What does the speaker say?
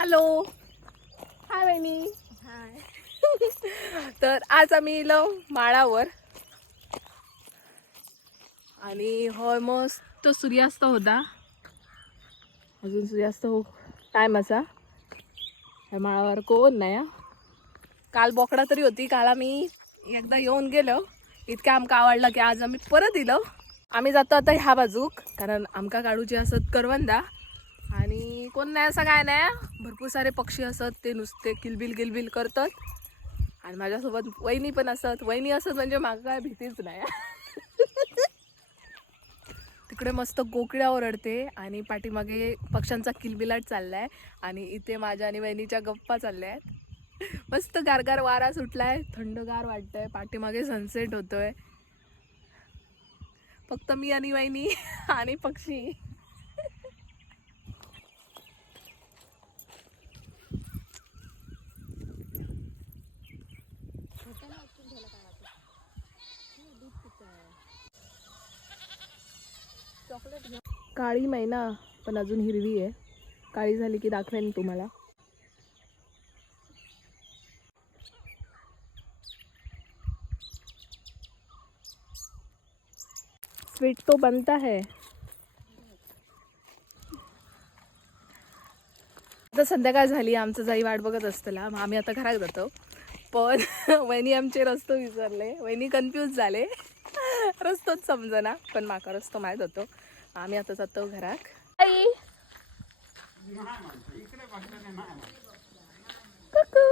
Hello, हाय वहिनी. हाय. तर आज आम्ही इलो माळावर आणि होय मस्त सूर्यास्त होता. अजून सूर्यास्त हो टायमाचा. ह्या माळावर कोण नाही हा. काल बोकडा तरी होती. काल आम्ही एकदा येऊन गेलो. इतकं आमका आवडलं की आज आम्ही परत इलो. आम्ही जातो आता ह्या बाजूक, कारण आमका काढूची असत करवंदा आणि कोण नाही असं काय नाही. भरपूर सारे पक्षी असत, ते नुसते किलबिल किलबिल करतात. आणि माझ्यासोबत वहिनी पण असत. वहिनी असत म्हणजे मागं काय भीतीच नाही. तिकडे मस्त कोकिळा ओरडते आणि पाठीमागे पक्ष्यांचा किलबिलाट चाललाय आणि इथे माझ्या आणि वहिनीच्या गप्पा चालल्या आहेत. मस्त गारगार वारा सुटलाय, थंडगार वाटतंय, पाठीमागे सनसेट होतोय. फक्त मी आणि वहिनी आणि पक्षी. काळी मैना पण अजून हिरवी आहे. काळी झाली की दाखवेन तुम्हाला. स्वीट तो बनता है. आता संध्याकाळ झाली, आमचं जाई वाट बघत असतला. मग आम्ही आता घरात जातो. पण वहिनी आमचे रस्तो विसरले. वहिनी कन्फ्यूज झाले. रस्तोच समजना, पण माका रस्तो माहीत होतो. आम्ही आता जातो घरात. आई कुकू.